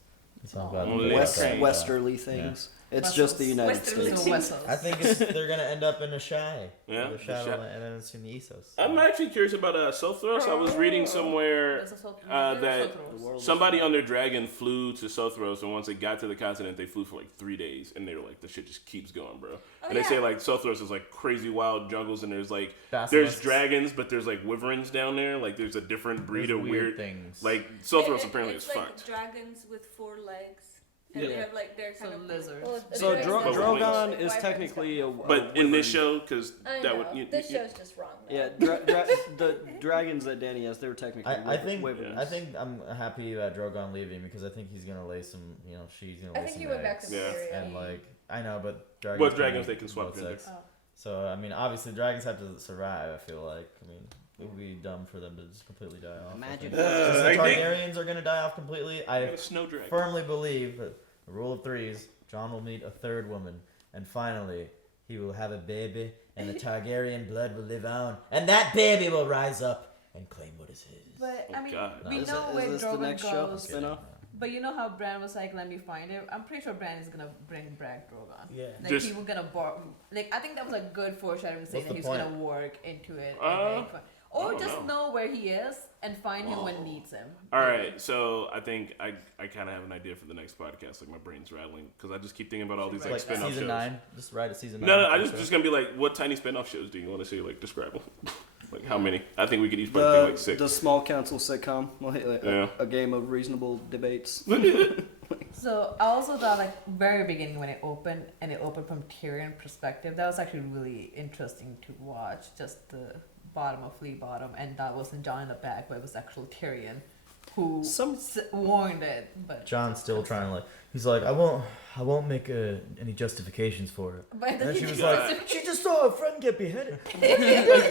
It's all about Lady Crane. Westerly things. It's just the United Westerly States. things. I think they're gonna end up in a Shy. Yeah, The the Shadowland, Shy. and then it's in the Essos. I'm actually curious about Sothros. I was reading somewhere that somebody on their dragon flew to Sothros, and once they got to the continent, they flew for like 3 days, and they were like, "The shit just keeps going, bro." And they say like Sothros is like crazy wild jungles, and there's like there's dragons, but there's like wyverns down there. Like there's a different breed There's of weird weird things. Like Sothros apparently it's is like fucked. dragons with 4 legs. And Yeah. they have like they're kind of lizards. Well, So the Drogon Wyverns is got technically a But in this show, because I that know. would This show's just wrong. Though. Yeah, the dragons that Danny has, they're technically. I think wyverns. I think I'm happy about Drogon leaving because I think he's gonna lay some, she's gonna I lay think some he went back eggs. to Syria. And like I know, but dragons. What dragons they can both swap gender. sex. So I mean, obviously dragons have to survive. I feel like it would be dumb for them to just completely die off. Imagine. Since the Targaryens are gonna die off completely. I a snow dragon. firmly believe that the rule of threes. John will meet a third woman, and finally he will have a baby, and the Targaryen blood will live on, and that baby will rise up and claim what is his. But I mean, God. we Is know it- where is this the Drogon next show? goes. Spin-off? But you know how Bran was like, "Let me find him." I'm pretty sure Bran is gonna bring back Drogon. Yeah. Like Just- he was gonna like I think that was a good foreshadowing saying What's that the he's gonna point? work into it. I Or don't just know. know where he is and find him when needs him. All right, so I think I kind of have an idea for the next podcast. Like my brain's rattling because I just keep thinking about all these like Like spin-off season shows. 9, just write a season 9. No, I just gonna be like, what tiny spin-off shows do you want to see? Like describe them. Like how many? I think we could each probably do like 6. The small council sitcom. Well, Yeah. a game of reasonable debates. So I also thought like very beginning when it opened and it opened from Tyrion perspective, that was actually really interesting to watch. Just the bottom of Flea Bottom, and that wasn't John in the back, but it was actual Tyrion who warned it. But John's still trying to he's like, I won't make any justifications for it. But And then she was God. like, she just saw a friend get beheaded.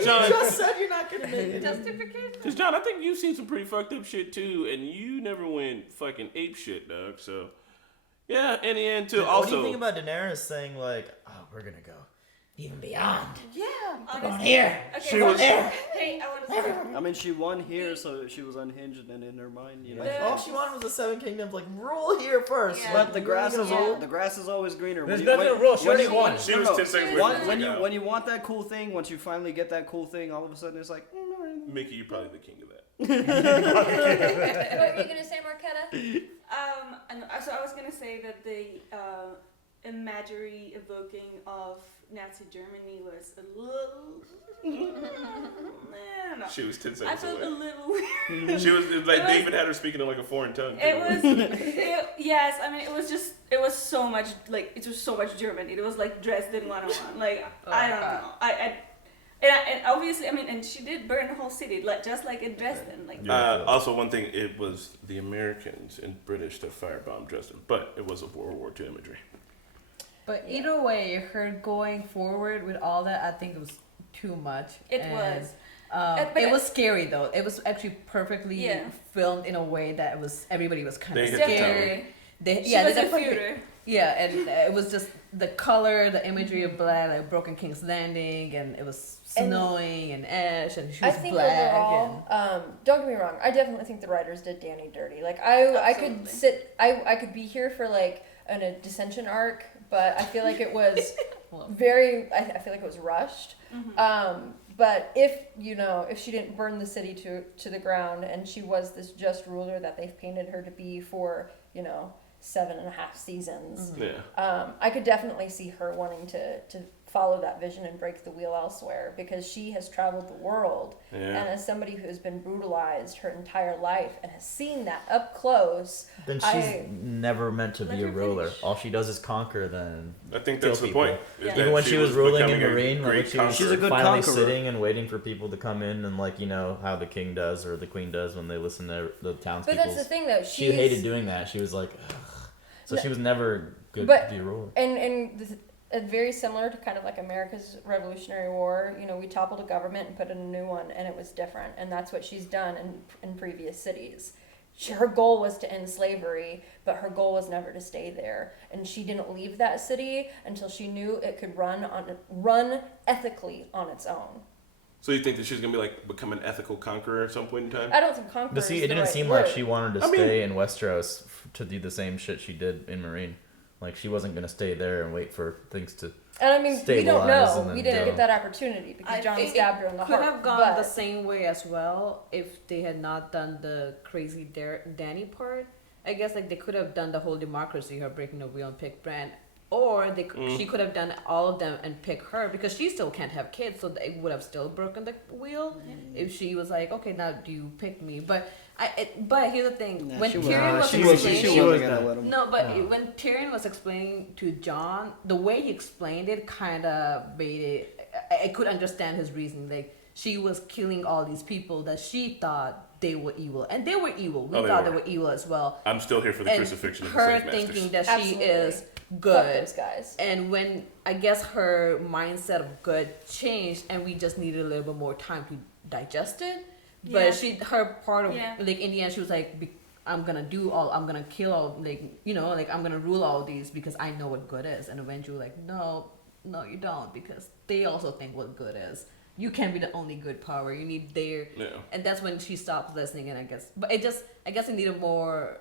John, You just said you're not gonna make it. justification. Because John, I think you've seen some pretty fucked up shit too, and you never went fucking ape shit, dog. So yeah, in the end too. What Also, do you think about Daenerys saying like, oh, we're gonna go even beyond? Yeah, Going here. Okay, She was- Hey, I want to say. I mean, she won here, so she was unhinged, and in her mind, All she wanted was the Seven Kingdoms, rule here first. Yeah. But the grass is Yeah. the grass is always greener. There's When you- nothing when- to rule. She when already you- won. she was 10 seconds away from when losing you out. want that cool thing, once you finally get that cool thing, all of a sudden it's like. Mickey, you're probably the king of that. What were you gonna say, Marquetta? And so I was gonna say that the imagery evoking of Nazi Germany was a little. No. She was 10 I seconds felt a away. little weird. She was like It was- David had her speaking in like a foreign tongue. It was, yes. I mean, it was so much like it was so much German. It was like Dresden 101. Like I don't know. And obviously, I mean, and she did burn the whole city, like just like in Dresden. Like Also, one thing, it was the Americans and British that firebombed Dresden, but it was a World War II imagery. But either way, her going forward with all that, I think it was too much. It And, was. It was scary though. It was actually perfectly filmed in a way that it was everybody was kind of scared. She was a Führer. Yeah, and it was just the color, the imagery of black, like Broken King's Landing, and it was snowing and ash, and she was I think black. overall, don't get me wrong, I definitely think the writers did Dany dirty. Like I could I could be here for like a dissension arc, but I feel like it was I feel like it was rushed. But if she didn't burn the city to the ground and she was this just ruler that they've painted her to be for 7.5 seasons, I could definitely see her wanting to follow that vision and break the wheel elsewhere, because she has traveled the world, and as somebody who's been brutalized her entire life and has seen that up close, then she's never meant to be a ruler. All she does is conquer. Then I think that's the point. Even when she was ruling in Marine, she's a good finally conqueror. sitting and waiting for people to come in, and how the king does or the queen does when they listen to the townspeople. But that's the thing, though. She hated doing that. She was like, ugh. So she was never good but, to be a ruler. Very similar to kind of like America's Revolutionary War. We toppled a government and put in a new one, and it was different. And that's what she's done in previous cities. Her goal was to end slavery, but her goal was never to stay there. And she didn't leave that city until she knew it could run ethically on its own. So you think that she's gonna become an ethical conqueror at some point in time? I don't think conqueror. But see, it didn't seem like she wanted to stay in Westeros to do the same shit she did in Marine. Like, she wasn't gonna stay there and wait for things to. And I mean, we don't know. We didn't go. get that opportunity because John stabbed her in the heart. Could have gone the same way as well if they had not done the crazy Dany part. I guess they could have done the whole democracy, her breaking the wheel and pick Bran, or she could have done all of them and pick her, because she still can't have kids, so they would have still broken the wheel if she was like, okay, now do you pick me? But here's the thing: when Tyrion was explaining, when Tyrion was explaining to John, the way he explained it kind of made it. I could understand his reasoning. Like, she was killing all these people that she thought they were evil, and they were evil. We thought they were evil as well. I'm still here for the crucifixion of the her slave masters. thinking that she is good. Fuck those guys. And when I guess her mindset of good changed, and we just needed a little bit more time to digest it. But her part of in the end, she was like, I'm gonna kill all, I'm gonna rule all these because I know what good is. And eventually, no, you don't, because they also think what good is. You can't be the only good power. You need and that's when she stopped listening. And I guess it needed more.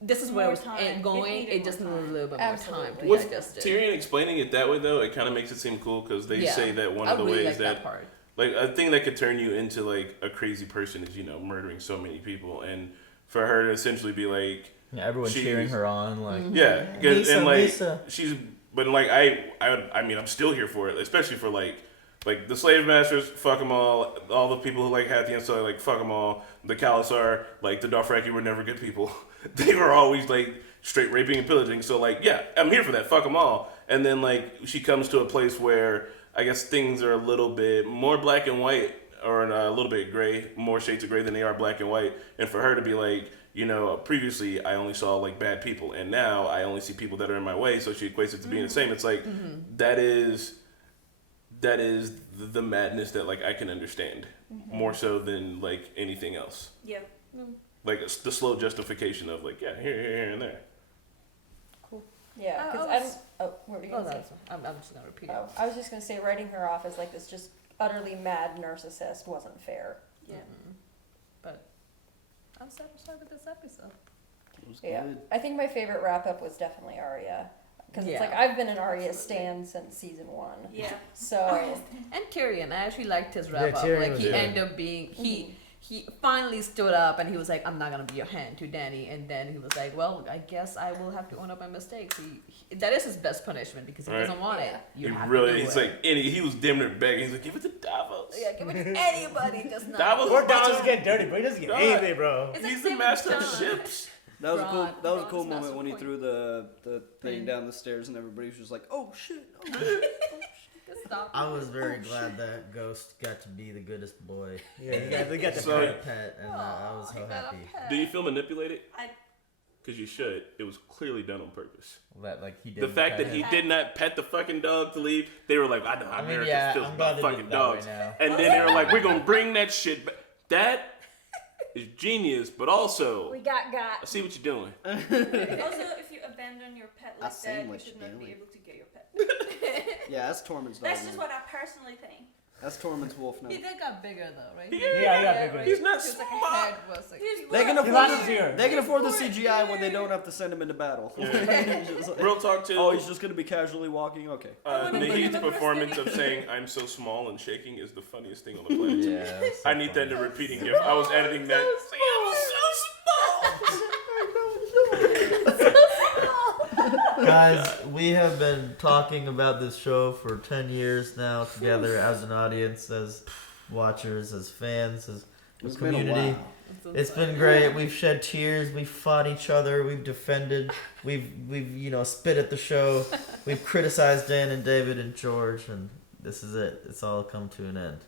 This is where it was going. It just needed a little bit more time to digest it. Tyrion explaining it that way, though, it kind of makes it seem cool, because they say that one of the ways that a thing that could turn you into a crazy person is murdering so many people, and for her to essentially be everyone cheering her on, Lisa. She's I'm still here for it, especially for the slave masters, fuck them all the people who had the inside, fuck them all. The Khalasar, the Dothraki were never good people. They were always straight raping and pillaging. So I'm here for that. Fuck them all. And then she comes to a place where I guess things are a little bit more black and white, or a little bit gray, more shades of gray than they are black and white. And for her to be previously I only saw bad people, and now I only see people that are in my way. So she equates it to being the same. It's that is the madness that I can understand more so than anything else. Yeah. The slow justification of here and there. Cool. Yeah, because what were you gonna say? I'm just gonna repeat it. Oh, I was just gonna say writing her off as this just utterly mad narcissist wasn't fair. Yeah. But I'm satisfied with this episode. Good. I think my favorite wrap up was definitely Arya. Because it's I've been an Arya stan since season 1. Yeah. So. And Tyrion, I actually liked his wrap up. He ended up being he finally stood up and he was like, I'm not gonna be your hand to Dany, and then he was like, well, I guess I will have to own up my mistakes. That is his best punishment, because he doesn't want it. He was damn near begging. He's like, give it to Davos. Yeah, give it to anybody, just not. Davos is getting dirty, but he doesn't get anything, bro. He's the master of ships. That was a cool moment when he threw the thing down the stairs and everybody was just like, oh shit. Stop. I was very glad that Ghost got to be the goodest boy. Yeah, they got the pet, and I was so happy. Do you feel manipulated? I Because you should. It was clearly done on purpose. That like he did. The fact that he did not pet the fucking dog to leave, they were like, I know how America feels about fucking dogs. Right and then they were like, we're going to bring that shit back. That is genius, but also, We got. I see what you're doing. also, if you abandon your pet like that, you should not be able to get your pet. Yeah, that's Tormund's dog. That's just what I personally think. That's Tormund's wolf now. He did got bigger though, right? Yeah, he got bigger. He's not His like smart. head was like. They can afford the CGI when they don't have to send him into battle. Yeah. Real talk too. Oh, he's just gonna be casually walking. Okay. Nahid's performance of saying "I'm so small" and shaking is the funniest thing on the planet. Yeah, so I need that in a repeating gif. I was editing that. Guys, we have been talking about this show for 10 years now together as an audience, as watchers, as fans, as It's been a community. while. It's been great. We've shed tears. We've fought each other. We've defended. We've spit at the show. We've criticized Dan and David and George, and this is it. It's all come to an end.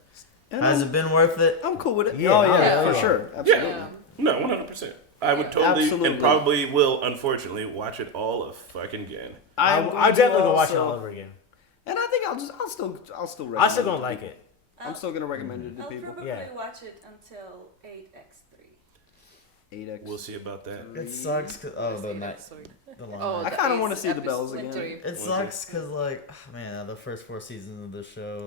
And Has it been worth it? I'm cool with it. Yeah. Oh yeah, Yeah. for sure. Absolutely. Yeah. No, 100%. I would totally Absolutely. and probably will, unfortunately, watch it all of fucking again. I'm I'll definitely go watch it also- all over again. And I think I'll still I'm recommend still it gonna to like people. it. I'm still gonna recommend it to I'll people. probably Yeah. watch it until 8x3. 8x. We'll see about that. It sucks. The long Oh, night. I kind of want to see the episode bells again. 3. It sucks because man, the first 4 seasons of the show,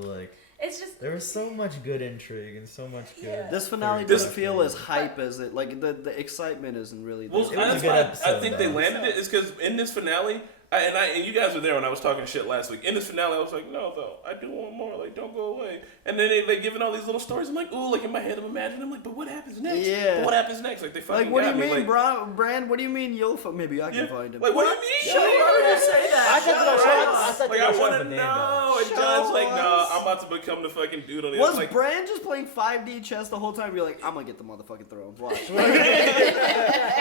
It's just there was so much good intrigue and so much good. Yeah. This finale doesn't feel as hype as it. Like the excitement isn't really there. Well, It was that's a good why episode, I think they though. landed it is because in this finale, and you guys were there when I was talking shit last week. In this finale, I was like, no, though, I do want more. Like, don't go away. And then they giving all these little stories. I'm like, ooh, like in my head, I'm imagining. I'm like, but what happens next? Yeah. But what happens next? Like they fucking Like, what do got you me. mean, Like, Bran? What do you mean you'll maybe I can Yeah. find him? Like, what do you mean? Shut up. Say that. I thought Like, I want to know. And John's like, nah, I'm about to become the fucking dude on the Was other. Like, Bran just playing 5D chess the whole time? You're like, I'm gonna get the motherfucking throne. Watch.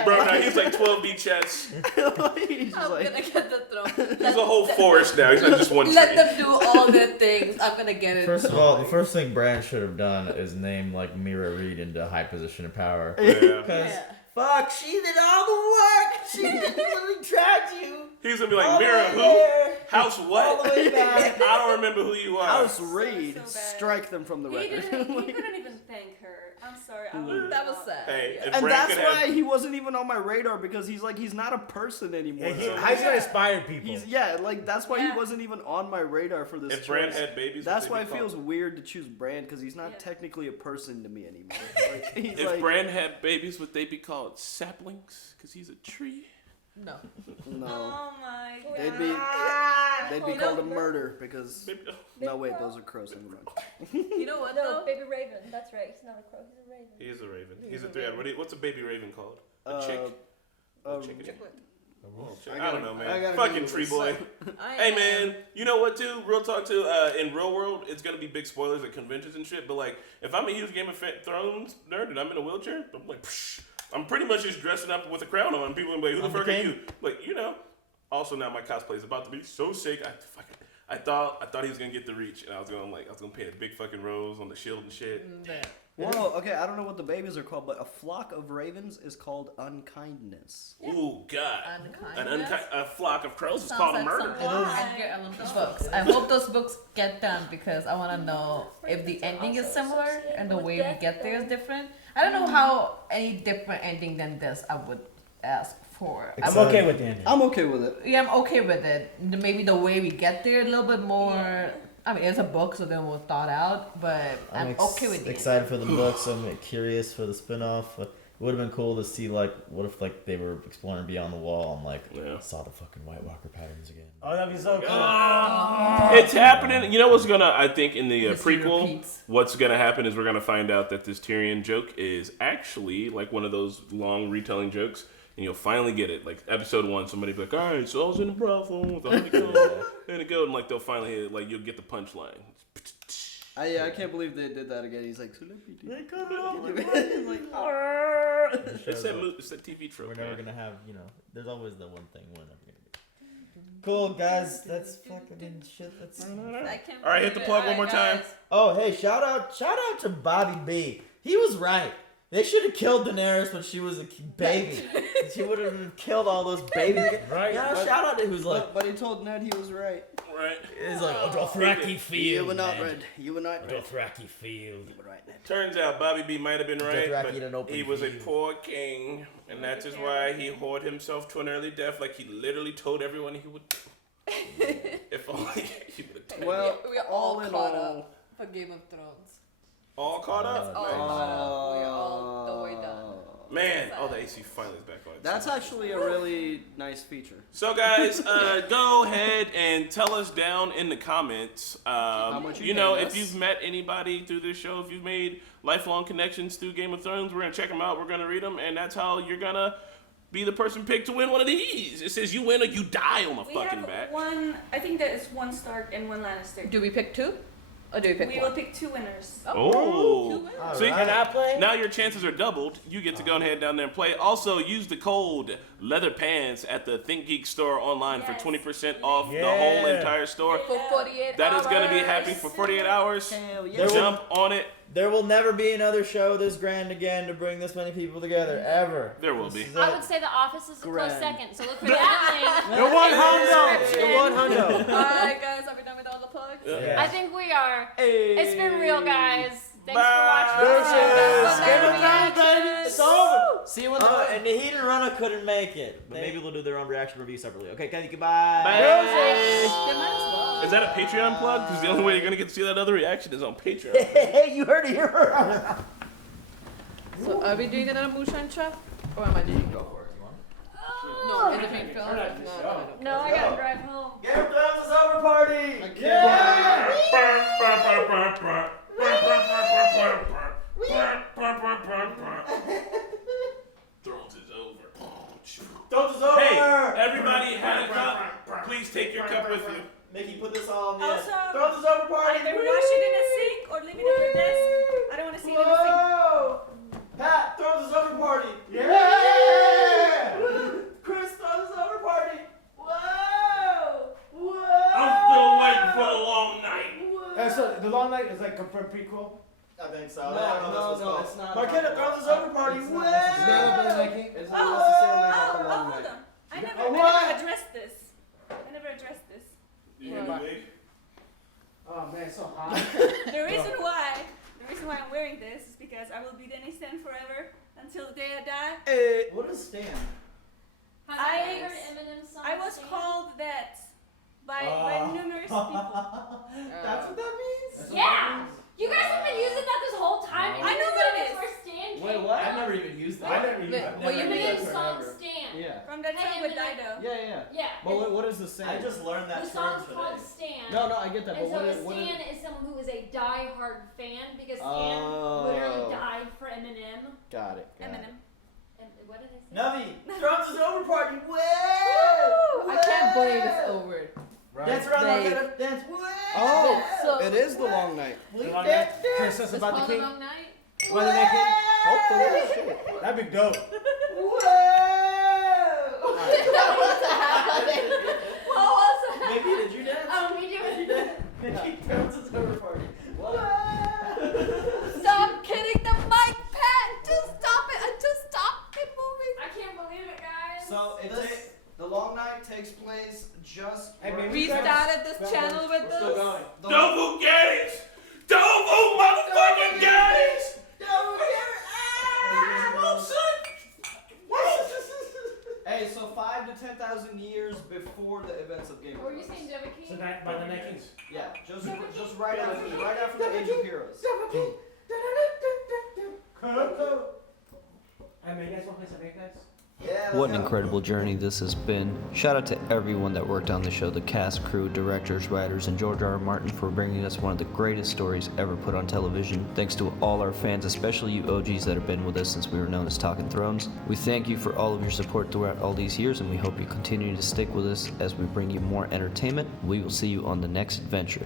bro, now he's like 12D chess. He's just I'm like, gonna get the throne. He's a whole forest now. He's not just one Let tree. them do all their things. I'm gonna get it. First of all, the first thing Bran should have done is name Mira Reed into a high position of power. Yeah. Because fuck, she did all the work. She literally tracked you. He's gonna be like, All the Mira, way who? there. House All what? the way back. I don't remember who you are. House Reed, so bad. strike them from the he record. couldn't even thank her. I'm sorry. I would That was sad. Hey, if And Bran that's could why have, he wasn't even on my radar because he's not a person anymore. How's he gonna inspire people? That's why Yeah. he wasn't even on my radar for this. if Bran choice. had babies, That's would why they it be feels called? weird to choose Bran because he's not Yeah. technically a person to me anymore. Like, he's If like, Bran had babies, would they be called saplings? Because he's a tree. No. no, Oh my god. they'd be called a murder because Maybe, no wait, those are crows. Never mind. You know what No, though? baby raven. That's right. He's not a crow. He's a raven. he is a raven. He's a three-eyed. What's a baby raven called? A chick? Chicken. Oh, chick. I don't know, man. Fucking tree boy. Hey, man. You know what, too? Real talk, too. In real world, it's gonna be big spoilers at conventions and shit. But if I'm a huge Game of Thrones nerd and I'm in a wheelchair, I'm like, psh, I'm pretty much just dressing up with a crown on. People are like, who the fuck are you? Also now my cosplay is about to be so sick. I thought he was gonna get the reach, and I was gonna paint a big fucking rose on the shield and shit. Whoa, okay, I don't know what the babies are called, but a flock of ravens is called unkindness. Ooh, God. Unkindness? A flock of crows is Sounds called a like murder. something I love those books. I hope those books get done because I want to know if the ending is similar and the way we get there is different. I don't know how any different ending than this I would ask for. I'm okay with the ending. I'm okay with it. Yeah, I'm okay with it. Maybe the way we get there a little bit more. I mean, it's a book, so then we'll thought out, but I'm okay with it. Excited for the books. I'm curious for the spin-off. It would have been cool to see what if they were exploring beyond the wall and saw the fucking White Walker patterns again. Oh, that'd be so cool. It's happening. You know what's gonna? I think in the History prequel, repeats. what's gonna happen is we're gonna find out that this Tyrion joke is actually one of those long retelling jokes, and you'll finally get it. Like episode 1, somebody be like, "All right, so I was in the brothel with a honeycomb, and it go," and they'll finally hit it. You'll get the punchline. I can't believe they did that again. He's like, so let me do They cut it off. It's that TV trope. We're never gonna have, there's always the one thing we're never gonna do. Cool, guys. That's fucking shit. That's. I can't All right, hit the believe plug it. one more Alright, time. guys. Oh, hey, shout out to Bobby B. He was right. They should have killed Daenerys when she was a baby. She would have killed all those babies. Right. Yeah, shout out to who's like. But he told Ned he was right. Right. He's like, Dothraki field. You were not man. red. You were not red. Dothraki field. You were right, Ned. Turns out Bobby B might have been right, Dothraki in an but open he was a field. poor king, and that is why he whored himself to an early death, like he literally told everyone he would do. If only he would have taken Well, We're all all in caught all, up for Game of Thrones. all caught up. All Nice. caught up. We're all the way done. Man, oh, the AC finally is back on. that's actually a really nice feature. So, guys, go ahead and tell us down in the comments. much you know, paid if us. you've met anybody through this show, if you've made lifelong connections through Game of Thrones, we're gonna check them out. We're gonna read them, and that's how you're gonna be the person picked to win one of these. It says you win or you die on my We fucking have back. one. I think that is one Stark and one Lannister. Do we pick two? Or do we pick We one? will pick 2 winners. Oh, so you Can I play? now your chances are doubled. You get to go ahead down there and play. Also, use the code Leather Pants at the Think Geek store online for 20% off the whole entire store. For 48 That hours. is going to be happening for 48 hours. Hell yeah. There will- Jump on it. There will never be another show this grand again to bring this many people together, ever. There will This be. is I it. would say The Office is a close Grand. second, so look for that link. The one hundo. Description. The one hundo. Alright, guys, are we done with all the plugs? Yeah. I think we are. Hey. It's been real, guys. Thanks Bye. for watching. Deuces. Bye. Game of Thrones, baby. It's over. See you when Oh, and the Heat and Runner couldn't make it, but maybe they'll do their own reaction review separately. Okay, Kenny, goodbye. Bye. They might as well. Is that a Patreon plug? Because the only way you're going to get to see that other reaction is on Patreon. Hey, you heard it here. So are we doing another moonshine shot? Or am I doing go for it? You want? No, in the main film? No. No, I gotta drive home. Game of Thrones is over, party. Thrones is over. Thrones is over. Hey, everybody had a cup. Please take your cup with you. Mickey, put this all on the Also, Thrones is over, party. either wash it in a sink or leave it on your desk. I don't want to see it in a sink. Whoa! Pat, Thrones is over, party. Yeah! Chris, Thrones is over, party. Whoa! Whoa! I'm still waiting for the long night. So the long night is like confirmed prequel. I think so. No, it's not. Marquetta, Thrones is over, party. It's Whoa! not necessarily- It's not necessarily about the long Hold night. on. I Oh, never what? addressed this. I never addressed this. Oh man, it's so hot. The reason why I'm wearing this is because I will be Denny Stan forever until the day I die. Hey, what is Stan? I heard Eminem's song. I was Stan. called that by numerous people. That's what that means? Yeah! You guys have been using that this whole time. and I know you what it guys is. were Stan Wait, came what? from. I've never even used that. I never used Wait, that. well, you Eminem's mean song Stan. Yeah. From that Hey, song with Eminem. Dido. Yeah. Yeah. But what is the Stan? I just learned that The term song's called today. Stan. No, I get that. And But so what a is? Stan is someone who is a die-hard fan because Stan Oh. literally died for Eminem. Got it. Eminem. And what did I say? Navi, Thrones is over, party. Whoa! I can't believe it's over. Right. Dance around, Like- Marquetta. Dance. Whoa! Oh, So- it is the long night. The long night. Princess It's about called the a king. long night. Whether they king. Hopefully. That'd be dope. Whoa! What's happening? What was that? Mickey, did you dance? Oh, me too. Mickey, Thrones is over, party. Stop kidding the mic, Pat! Just stop it! Just stop it moving! I can't believe it, guys. So the long night takes place just. Hey, man, We started this channel with We're still this. going. Don't forget it! Don't vote motherfucking Gaddis! Hey, so 5 to 10,000 years before the events of Game of What were you Thrones. saying, Devin King? So night by the Night Kings. Yeah, just right after the Age of Heroes. Hey man, you guys want to play some Make Nights? Yeah. What an incredible journey this has been. Shout out to everyone that worked on the show, the cast, crew, directors, writers, and George R.R. Martin for bringing us one of the greatest stories ever put on television. Thanks to all our fans, especially you OGs that have been with us since we were known as Talking Thrones. We thank you for all of your support throughout all these years, and we hope you continue to stick with us as we bring you more entertainment. We will see you on the next adventure.